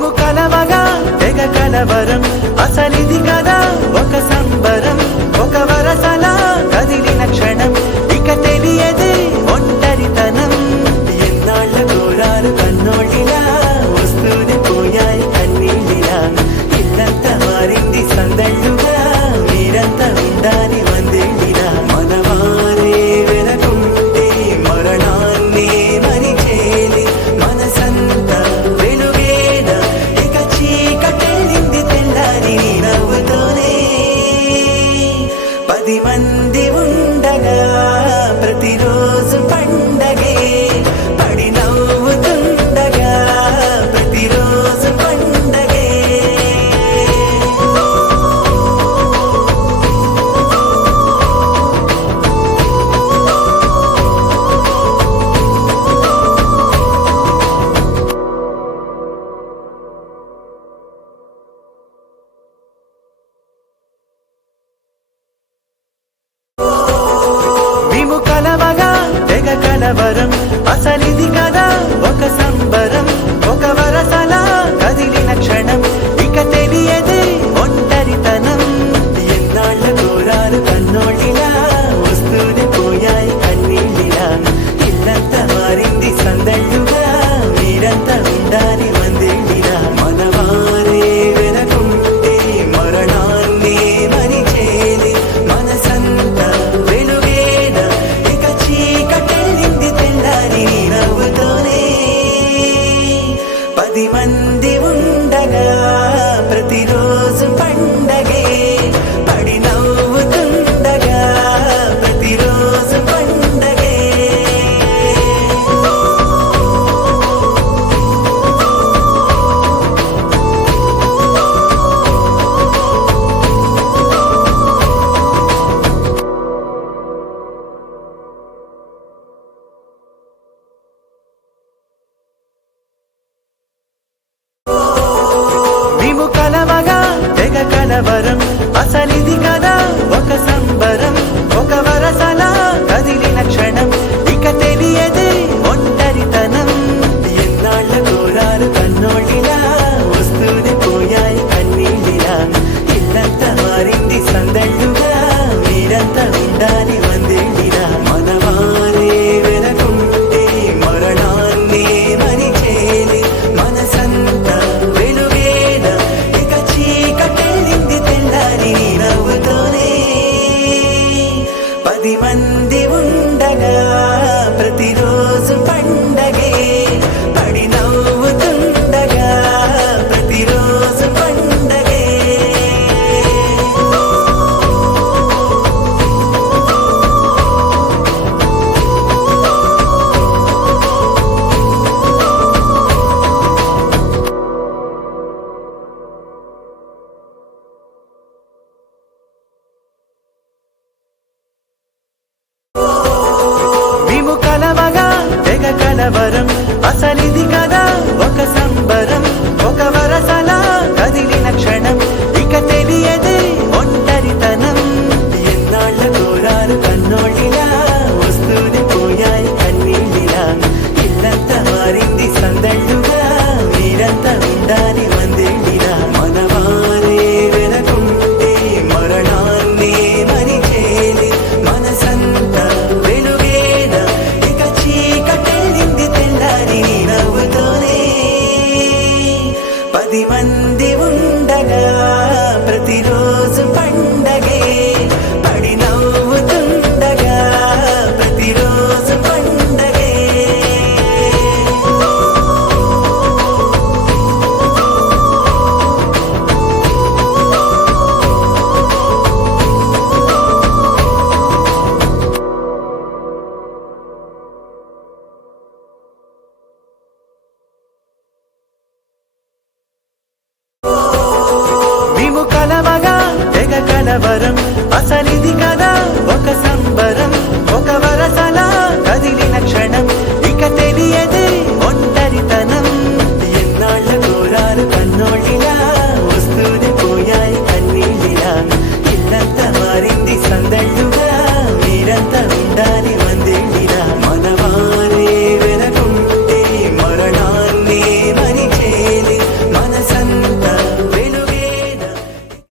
మేము కలవగా తెగ కలవరం అసలిది కదా ఒక సంబరం ఒక వరసలా కదిలిన క్షణం ఇక తెలియదే ఒంటరితనం ఎన్నాళ్ళ కోరారు కన్నోళ్ళిలా వస్తూనే పోయాయి కన్నీళ్ళిలా ఇల్లంతా మారింది సందళ్ళుగా మీరంతా ఉండాలి వందేళ్ళిలా మనవారే వెనకుంటే మరణాన్ని మరిచేది మనసంతా వెలుగేన ఇక చీకటెళ్ళింది తెల్లారి నవ్వుతోనే 10 మంది ఉండగా ప్రతిరోజు పండగే పడి నవ్వుతుండగా ప్రతిరోజు పండగే మేము కలవగా తెగ కలవరం అసలిది కదా ఒక సంబరం ఒక వరసలా కదిలిన క్షణం ఇక తెలియదే ఒంటరితనం ఎన్నాళ్ళ కోరారు కన్నోళ్ళిలా వస్తూనే పోయాయి కన్నీళ్ళిలా ఇల్లంతా మారింది సందళ్ళుగా మీరంతా ఉండాలి వందేళ్ళిలా మనవారే వెనకుంటే మరణాన్ని మరిచేది మనసంతా వెలుగేన ఇక చీకటెళ్ళింది తెల్లారి నవ్వుతోనే 10 మంది ఉండగా ప్రతిరోజు పండగే పడి నవ్వుతుండగా ప్రతిరోజు పండగే మేము కలవగా తెగ కలవరం అసలిది కదా ఒక సంబరం ఒక వరసలా కదిలిన క్షణం ఇక తెలియదే ఒంటరితనం ఎన్నాళ్ళ కోరారు కన్నోళ్ళిలా వస్తూనే పోయాయి కన్నీళ్ళిలా ఇల్లంతా మారింది సందళ్ళుగా మీరంతా ఉండాలి వందేళ్ళిలా మనవారే వెనకుంటే మరణాన్ని మరిచేది మనసంతా వెలుగేన ఇక చీకటెళ్ళింది తెల్లారి నవ్వుతోనే 10 మంది ఉండగా ప్రతిరోజు పండగే పడి నవ్వుతుండగా ప్రతిరోజు పండగే మేము కలవగా తెగ కలవరం అసలిది కదా ఒక సంబరం ఒక వరసలా కదిలిన క్షణం ఇక తెలియదే ఒంటరితనం ఎన్నాళ్ళ కోరారు కన్నోళ్ళిలా వస్తూనే పోయాయి కన్నీళ్ళిలా ఇల్లంతా మారింది సందళ్ళుగా మీరంతా ఉండాలి వందేళ్ళిలా మనవారే వెనకుంటే మరణాన్ని మరిచేది మనసంతా వెలుగేన ఇక చీకటెళ్ళింది తెల్లారి నవ్వుతోనే 10 మంది ఉండగా ప్రతిరోజు పండగే పడి నవ్వుతుండగా ప్రతిరోజు పండగే ఒక సంబరం ఒక వరసలా కదిలిన క్షణం ఇక తెలియదే ఒంటరితనం ఎన్నాళ్ళ కోరారు కన్నోళ్ళిలా వస్తూనే పోయాయి కన్నీళ్ళిలా ఇల్లంతా మారింది సందళ్ళుగా మీరంతా ఉండాలి వందేళ్ళిలా మనవారే వెనకుంటే మరణాన్ని మరిచేది మనసంతా వెలుగేన ఇక చీకటెళ్ళింది తెల్లారి నవ్వుతోనే 10 మంది ఉండగా ప్రతిరోజు పండగే పడి నవ్వుతుండగా ప్రతిరోజు పండగే మేము కలవగా తెగ కలవరం అసలిది కదా